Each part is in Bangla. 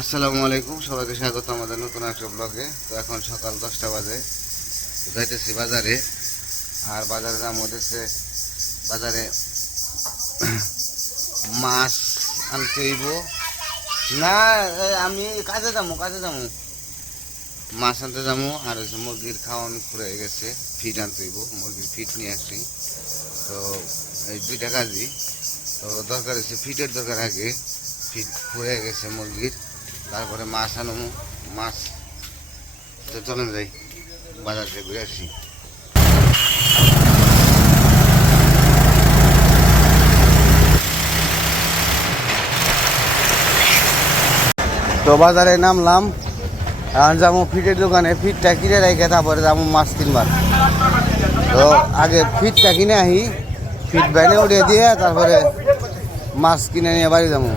আসসালামু আলাইকুম, সবাইকে স্বাগত আমাদের নতুন একটা ব্লগে। তো এখন সকাল 10টা বাজে, যাইতেছি বাজারে। আর বাজারে দাম হতেছে, বাজারে মাছ আনতে হইব না। আমি কাজে যাবো মাছ আনতে যাবো। আর হচ্ছে মুরগির খাওয়ানো ফুরিয়ে গেছে, ফিট আনতে হইব, মুরগির ফিট নিয়ে আসছি। তো এই 2টা কাজই তো দরকার হচ্ছে, ফিটের দরকার আগে। ফিট ফুরিয়ে গেছে মুরগির, তারপরে মাছ আনবো। মাছ তো চলেন যাই বাজার থেকে ঘুরে আসি। তো বাজারে নামলাম, এখন যাবো ফিটের দোকানে। ফিটটা কিনে রেখে তারপরে যাবো মাছ কিনবার। তো আগে ফিটটা কিনে আহি, ফিট ভ্যানে উঠিয়ে দিয়ে তারপরে মাছ কিনে নিয়ে বাড়ি যাবো।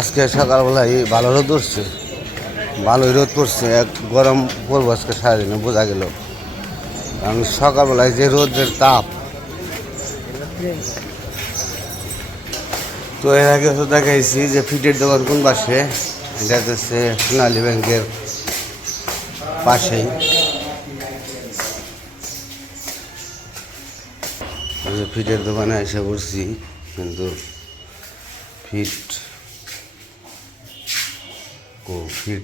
আজকে সকালবেলায় ভালো রোদ উঠছে, ভালোই রোদ পড়ছে। এক গরম পড়বো আজকে সারাদিনে, বোঝা গেল। কারণ সকালবেলায় যে রোদের তাপ। তো এর আগে তো দেখাইছি যে ফিটের দোকান কোন পাশে, এটা হচ্ছে সোনালী ব্যাংকের পাশেই। ফিটের দোকানে এসে পড়ছি, কিন্তু ফিট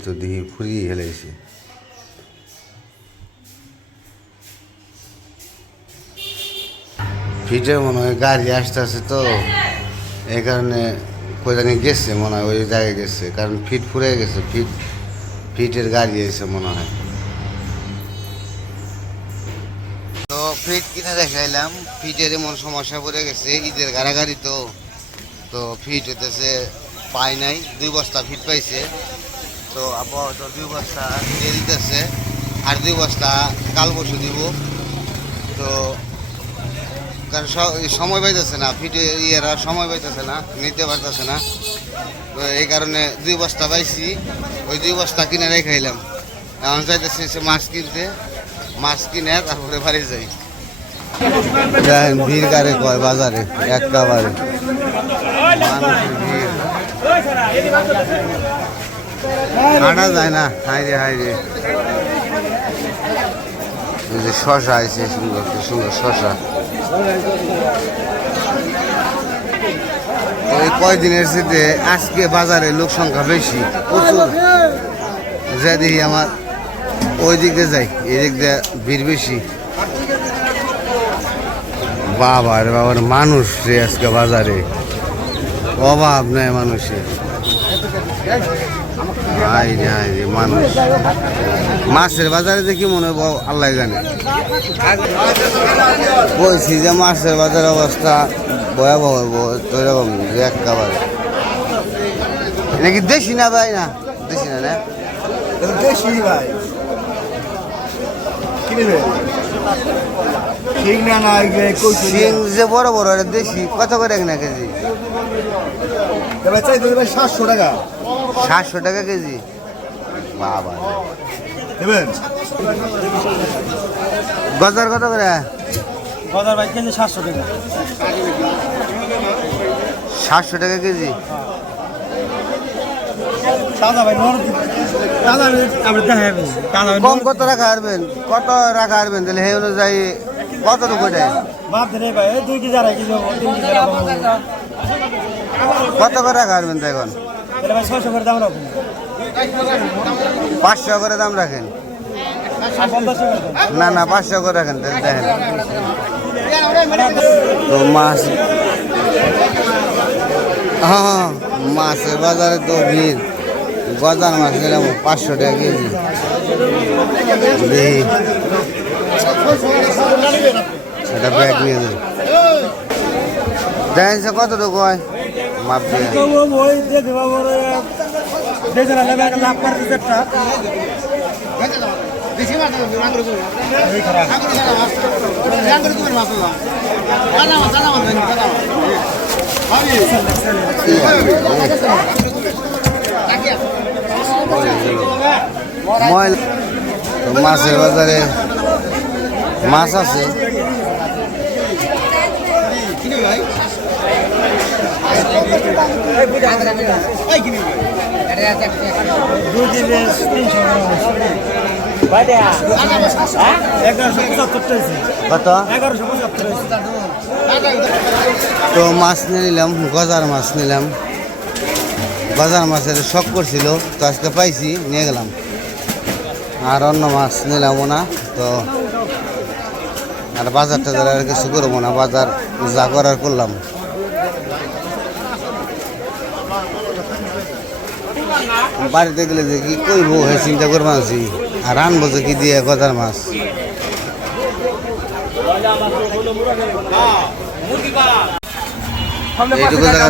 তো দেখি ফুরিয়ে হেলেছে। ফিটে মনে হয় গাড়ি আসতেছে, তো এই কারণে কোথায় গেছে মনে হয়, ওই জায়গায় গেছে। কারণ ফিট ফুরিয়ে গেছে, ফিটের গাড়ি এসে মনে হয়। তো ফিট কিনে দেখাইলাম, ফিটের এমন সমস্যা পড়ে গেছে, ঈদের গাড়াগাড়ি। তো ফিট হতেছে পাই নাই, 2 বস্তা ফিট পাইছে। তো আপাতত 2 বস্তা দিয়ে দিতেছে, আর 2 বস্তা কাল পরশু দিব। তো কারণ সময় পাইতেছে না, ফিটে ইয়েরা সময় পাইতেছে না, নিতে পারতেছে না। তো এই কারণে 2 বস্তা পাইছি, ওই 2 বস্তা কিনে রেখাইলাম। এখন চাইতেছি সে মাছ কিনতে, মাছ কিনে তারপরে বাড়ি যাই। দেখেন ভিড় কারে কয় বাজারে, একেবারে মানুষের ভিড়, হাঁটা যায় না। হাইরে এই যে শশা আছে, সুন্দর সুন্দর শশা। ওই কয়দিনের সাথে আজকে বাজারে লোক সংখ্যা বেশি, প্রচুর। যা দেখি আমার ওই দিকে যাই, এদিক দিয়ে ভিড় বেশি। বাবার মানুষ রে, আজকে বাজারে অভাব নেই মানুষের। মানুষ মাছের বাজারে যে কি মনে হয় আল্লাহ জানে। বলছি যে মাছের বাজার অবস্থা ভয়াবহ, এরকম যে একেবারে। নাকি দেশি না ভাই? না দেশি না, না দেশি ভাই। শিং যে বড় বড়, এটা দেশি। কত করে না কেজি? 700 টাকা। 700 টাকা কেজি? বাবা। গজার কত করে? গজার ভাই কেজি 700 টাকা। 700 টাকা কেজি? কম কত রাখা হারবেন? কত রাখা হারবেন তাহলে সেই অনুযায়ী কতটুকু দেয়? কত করে রাখা হারবেন তো এখন? 500 করে দাম রাখেন? না 500 করে রাখেন তাহলে। দেখেন তো মাছ, হ্যাঁ মাছের বাজারে তো ভিড়। গজার মাছ নিলাম 500 টাকা কেজি। এটা ব্যাগ নিয়ে যাই। দেখেন কতটুকু হয় মাপ দিয়ে। মাছের বাজারে মাছ আছে, দুই কেজি 300 1175 কত 1175 তো মাছ নিয়ে নিলাম, গজার মাছ নিলাম। গজার মাছের শখ করছিল, তো আজকে পাইছি, নিয়ে গেলাম। আর অন্য মাছ নিলামও না, তো আর বাজার টাজার আর কিছু করবো না, বাজার যা করার করলাম। বাড়িতে গেলে যে কি করবো হে চিন্তা করবো আছি, আর আনবো যে কি দিয়ে গজার মাছ। এইটুকু জায়গা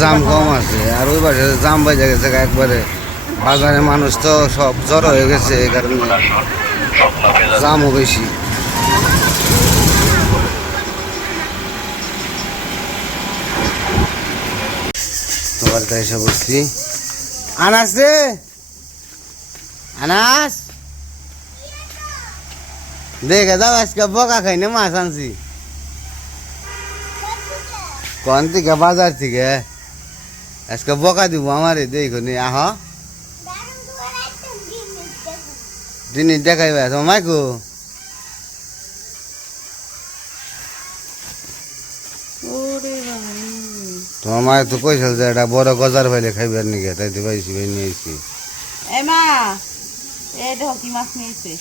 জাম কম আছে, আর ওই পাশে জাম বাইজা গেছে একবারে। বাজারে মানুষ তো সব জড়ো হয়ে গেছে, এই কারণে জামও বেশি। তোমার কাছে এসে বসছি। আনাস রে, আনাস দেখে যাও, আজকে বকা খাই না মাছ আনছি। কোন থেকে? বাজার থেকে। আজকে বকা দিব আমারে, দেখো নি আহ জিনিস দেখাইবা তোমার মাইকো। তোমার মায়ের তো কইছিল যে এটা বড় গজার পাইলে খাইবার নিকে, তাই তো পাইছি, ভাই নিয়েছি। এ মা, এই দেখো কি মাছ নিয়েছে।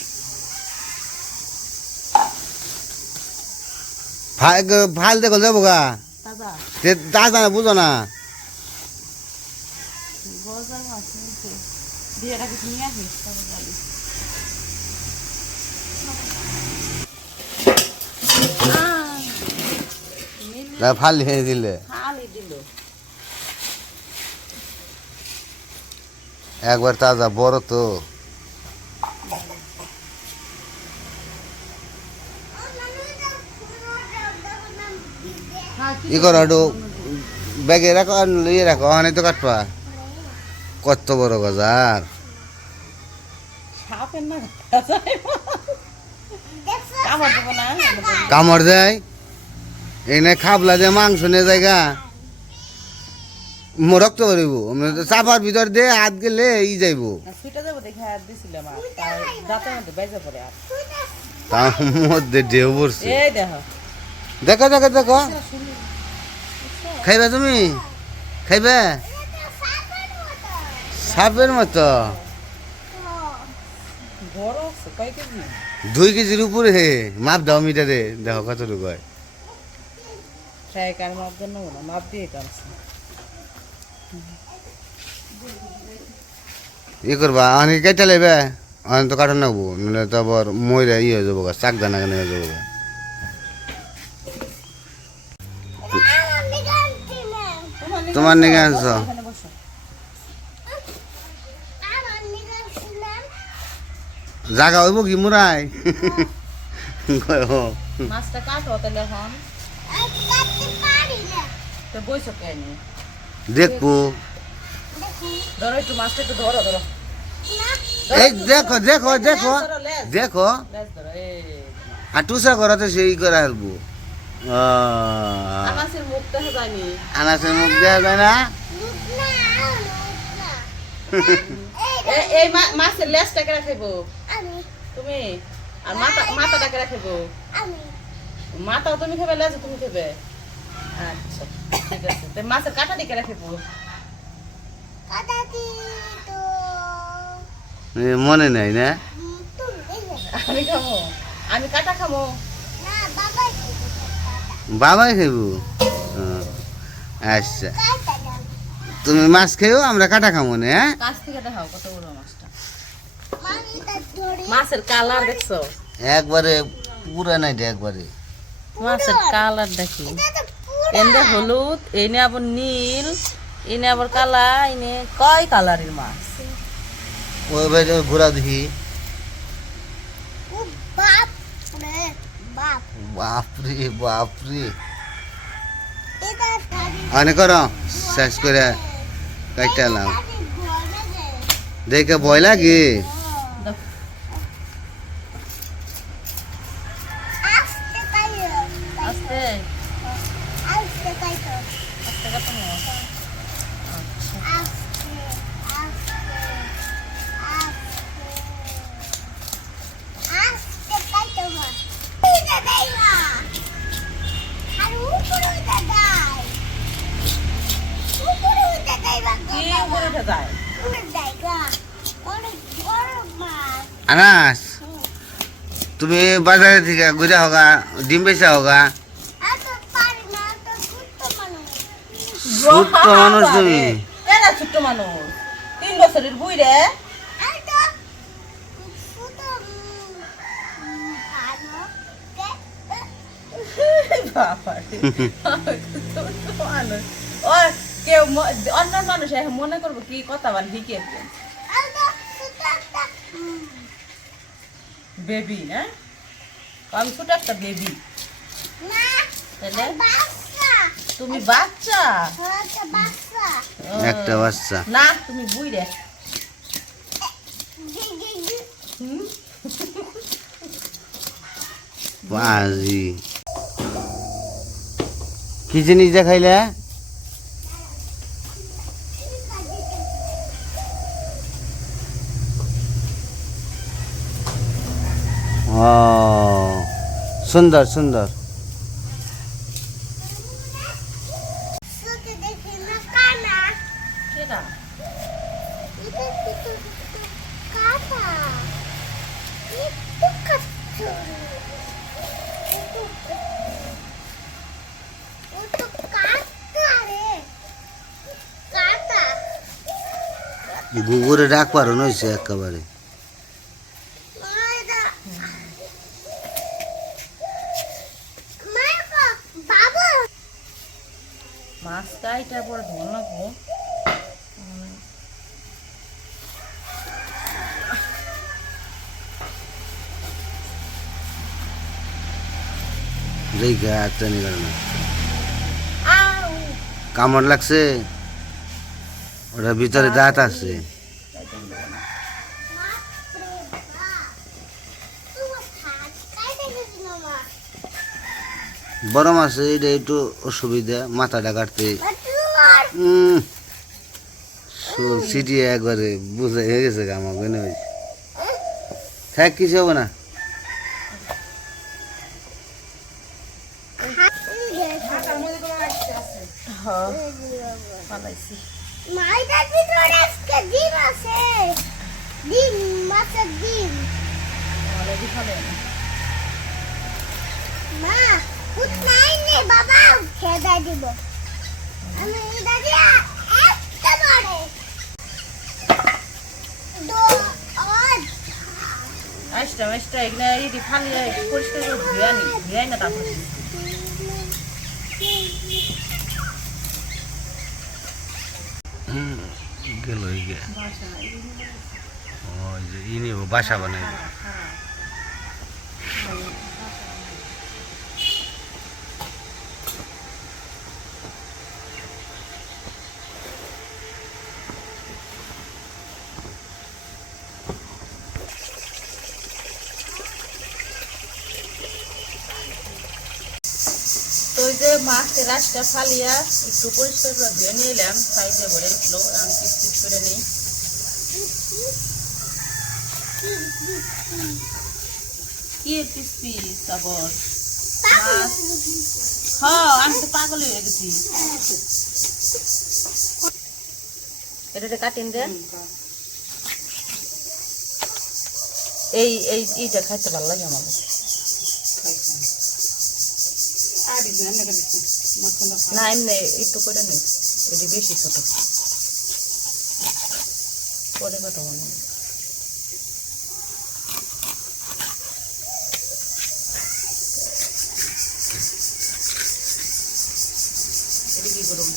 ফাল দেখো যাবো গা, তাজা তাজা না, বুঝো না। গজার মাছ নিয়েছে, দিয়ে এটা কিছু নিয়ে আসিস তারপর যাবি। ফাল দিয়ে দিলে খালি দিল। একবার তাজা বড় তো। ই করো একটু ব্যাগে রাখো, আর ইয়ে রাখো, অনেক তো কাটবা। কত বড় গজার, সাপের না কামড় দেবো না। কামড় দেয়। এনে খাবলা দিয়ে মাংস নিয়ে জায়গা রক্ত করিব, চাপার ভিতর দিয়ে হাত গেলে ই যাইব। সুইটা যাবো দেখে হাত দিছিলাম, আর তার দাঁতের মধ্যে বেজে পড়ে। আর তার মধ্যে ঢেউ পড়ছে। এই দেখো, দেখো দেখো দেখো, খাইবা তুমি? খাইবা? সাপের মতো বড় আছে, কয় কেজি? 2 কেজির উপরে। মাপ দাও মিটারে, দেখো কতটুকু হয়। ট্রাই কার মাপ জন্য না, মাপ দিয়ে কাটছে। ই করবা অনেক কেটে লেবে, অনেক তো কাটন নেবো, নাহলে তো আবার ময়রা ই হয়ে যাবো, চাক দানা কেন হয়ে যাবো। তোমার নিকে আনছো? এখানে বসো। জাগা হইব কি মুরাই? মাছটা কাটো তাহলে এখন। তো বইছো কেন? দেখবো। ধরো একটু মাছটা, একটু ধরো ধরো। এই দেখো দেখো দেখো দেখো, লেজ ধরো, এই আর টুসা করাতে সেই করে আসবো। আনাসের মুখ দেখা যায়নি। আনাসের মুখ দেওয়া যায় না। এই মাছের লেজটা কেটে খাইবো তুমি, আর মাথাটা কেটে খাইবো। মাথাও তুমি খাবে, লেজ তুমি খাবে। আচ্ছা ঠিক আছে, তো মাছের কাঁটা দিয়ে কেটে খাইবো। মনে নাই না? আমি খাবো, আমি কাঁটা খাবো। বাবাই খাইব। আচ্ছা, তুমি মাছ খাইও, আমরা কাটা খাবো না। হ্যাঁ, কাছ থেকে দেখাও কত বড় মাছটা। মাছের কালার দেখছো? একবারে পুরা নাই, একবারে মাছের কালার দেখি, এনে হলুদ, এনে আবার নীল, এনে আবার কালা, এনে কয় কালারের মাছ। ওই ভাই ঘোরা দেখি। বাপরে বাপরে, অনেক করো শেষ করে কাটালাম। দেখে ভয় লাগে। আস্তে আস্তে কাটো। উঠে যায়। আনাস তুমি বাজারে থেকে ঘুরে হোগা ডিম বেচা হোগা ছোট্ট মানুষ তুমি এরা ছোট্ট মানুষ 3 বছরের বুই রে। বাবা রে, ছোট্ট মানুষ। ওর কেউ অন্য মানুষ মনে করবো কি কথা বল হিকে বেবি না, আমি ছোট একটা বেবি। তাহলে তুমি বাচ্চা? একটা বাচ্চা না তুমি বুই রে। বাজি কি জিনিস দেখাইলে? ও সুন্দর সুন্দর। কেডা? গুগুরে ডাক পারো নইছে একেবারে। মাছটা এটা পরে ধোয়া লাগবো। রেখে একটা নিয়ে গেল না, কামড় লাগছে, ওটার ভিতরে দাঁত আছে। বড় মাছ এটা একটু অসুবিধা, মাথাটা কাটতে সিটি একবারে বুঝে হয়ে গেছে আমার মনে হয়েছে। থাক কিছু হবে না। এগুলা খালি পরিষ্কার করে ধুয়ে আনি, ধুয়ে না তারপরে গেল ইনি বাসা বানাই। তো ওই যে মাছের রাসটা ফালিয়া একটু পরিষ্কার করে ধুয়ে নিয়ে এলাম, সাইডে ভরে ছিল, আমি পিস পিস করে নিই। কি পিস পিস আবার মাছ? হ্যাঁ আমি তো পাগল হয়ে গেছি। এটা কাটিন দেন। এইটা খাইতে ভালো লাগে আমার। না এমনি একটু করে নেই, এটি বেশি ছোট, পরে কথা মনে। এটি কি করুন?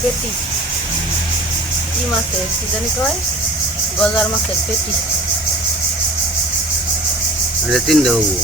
পেটি কি মাছের কি জানি কয়, গজার মাছের পেটি। তিনটে হবো।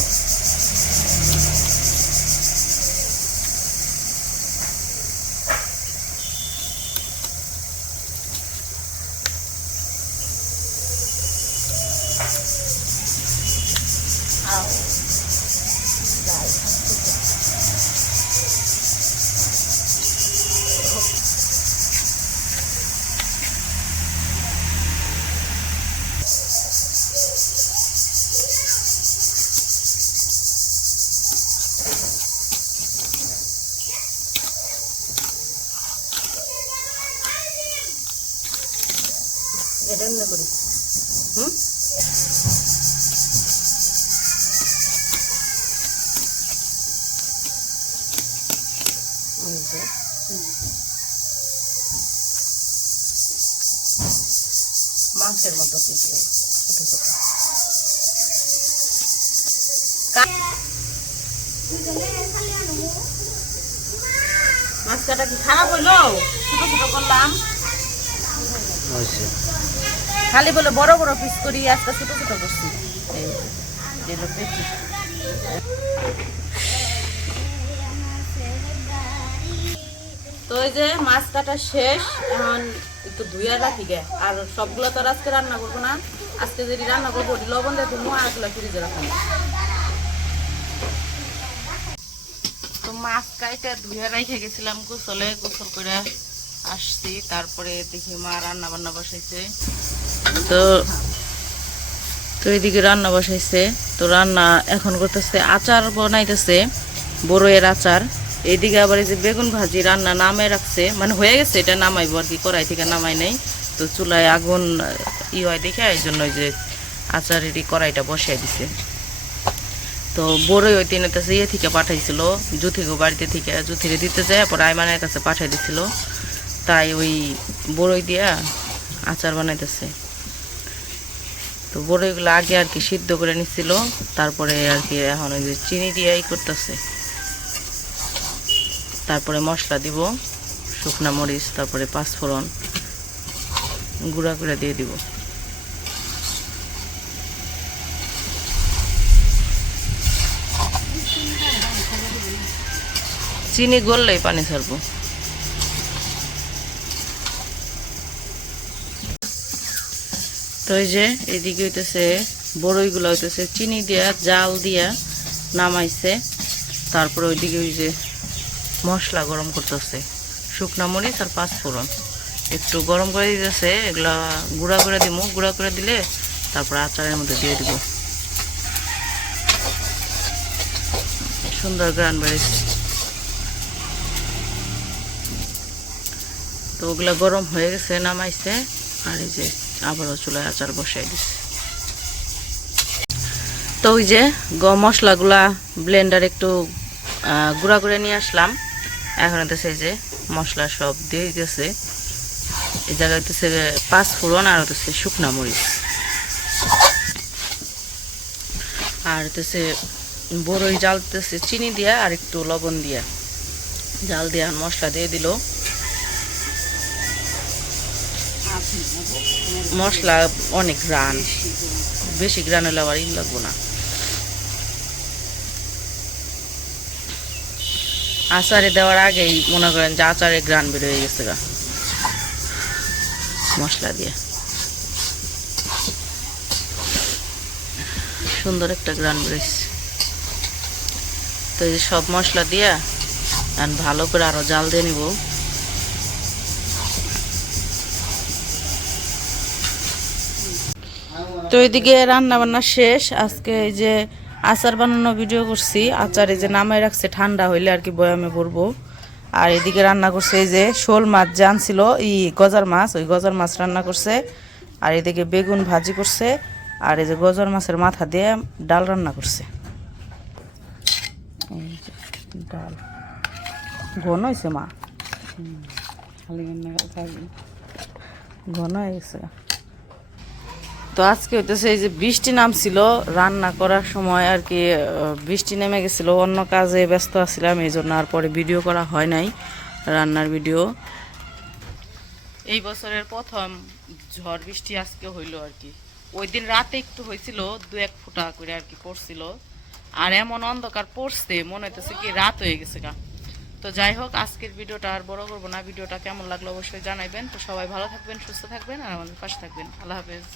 এটা এমনি করি হুম এই যে মাংসের মতো পিস ছোট ছোট মাছ কাটা কি খারাপ হইলো ছোট ছোট করলাম খালি বলে বড় বড় পিস করি আজকে ছোট ছোট করছি এই যে হলো পেটি। তো এই যে মাছ কাটা শেষ এখন একটু ধুয়ে রাখি গে আর সবগুলো তো আর আজকে রান্না করবো না আজকে যদি রান্না করবো ওটি লবণ দিয়ে ধুমো আর এগুলো ফ্রিজে রাখবো তো মাছ কাইটা ধুয়ে রেখে গেছিলাম গোসলে গোসল করে আসছি তারপরে দেখি মা রান্না বান্না বসাইছে তো তো এদিকে রান্না বসাইছে তো রান্না এখন করতেছে আচার বানাইতেছে বড়ইয়ের আচার এইদিকে আবার এই যে বেগুন ভাজি রান্না নামে রাখছে মানে হয়ে গেছে এটা নামাইবো আর কি কড়াই থেকে নামাই নাই তো চুলায় আগুন হয় দেখে এই জন্য যে আচারের কড়াইটা বসাই দিছে তো বড়ই ওই তিন ইয়ে থেকে পাঠাইছিল জুথিকে বাড়িতে থেকে জুথিকে দিতে যায় পরে আইমানের কাছে পাঠাই দিছিল তাই ওই বড়ই দিয়া আচার বানাইতেছে তো বড়ইগুলো আগে আর কি সিদ্ধ করে নিচ্ছিল তারপরে আর কি এখন ওই যে চিনি দিয়ে করতেছে তারপরে মশলা দিব শুকনা মরিচ তারপরে পাঁচফোড়ন গুঁড়া করে দিয়ে দিব চিনি গললেই পানি ছাড়বো তো এই যে এদিকে হইতেছে বড়ইগুলো হইতেছে চিনি দিয়া জাল দিয়া নামাইছে তারপরে ওইদিকে ওই যে মশলা গরম করতেছে শুকনা মরিচ আর পাঁচফোড়ন একটু গরম করে দিতেছে এগুলা গুঁড়া করে দিব গুঁড়া করে দিলে তারপর আচারের মধ্যে দিয়ে দিব সুন্দর গ্রান বেড়েছে তো ওগুলা গরম হয়ে গেছে নামাইছে আর এই যে আবারও চুলায় আচার বসাই দিচ্ছে তো ওই যে মশলাগুলা ব্লেন্ডার একটু গুঁড়া করে নিয়ে আসলাম এখন হইতেছে যে মশলা সব দিয়ে দিতেছে এই জায়গায় হইতেছে পাঁচফোড়ন আর হইতেছে শুকনা মরিচ আর হইতেছে বড়ই জাল দিতেছে চিনি দিয়া আর একটু লবণ দিয়া জাল দিয়া মশলা দিয়ে দিল মশলা অনেক গ্রান বেশি গ্রান হলে আবার ই লাগবো না আচারে দেওয়ার আগেই মনে করেন যে আচারে গ্রান বের হয়ে গেছে গা মশলা দিয়ে সুন্দর একটা গ্রান বেরোচ্ছে তো এই সব মশলা দিয়ে ভালো করে আরো জাল দিয়ে নিব তো এদিকে রান্না বান্না শেষ আজকে এই যে আচার বানানো ভিডিও করছি আচার এই যে নামাই রাখছে ঠান্ডা হইলে আর কি বয়ামে পড়বো আর এদিকে রান্না করছে এই যে শোল মাছ যে আনছিল গজার মাছ ওই গজার মাছ রান্না করছে আর এদিকে বেগুন ভাজি করছে আর এই যে গজার মাছের মাথা দিয়ে ডাল রান্না করছে ডাল ঘন হয়েছে মা ঘন হয়ে গেছে তো আজকে হইতেছে এই যে বৃষ্টি নামছিল রান্না করার সময় আর কি বৃষ্টি নেমে গেছিল অন্য কাজে ব্যস্ত আছিলাম এই জন্য আর পরে ভিডিও করা হয় নাই রান্নার ভিডিও এই বছরের প্রথম ঝড় বৃষ্টি আজকে হইলো আর কি ওই দিন রাতে একটু হয়েছিল 2-1 ফোঁটা করে আর কি পড়ছিল আর এমন অন্ধকার পড়ছে মনে হইতেছে কি রাত হয়ে গেছে গা তো যাই হোক আজকের ভিডিওটা আর বড় করবো না ভিডিওটা কেমন লাগলো অবশ্যই জানাইবেন তো সবাই ভালো থাকবেন সুস্থ থাকবেন আর আমাদের পাশে থাকবেন আল্লাহ হাফেজ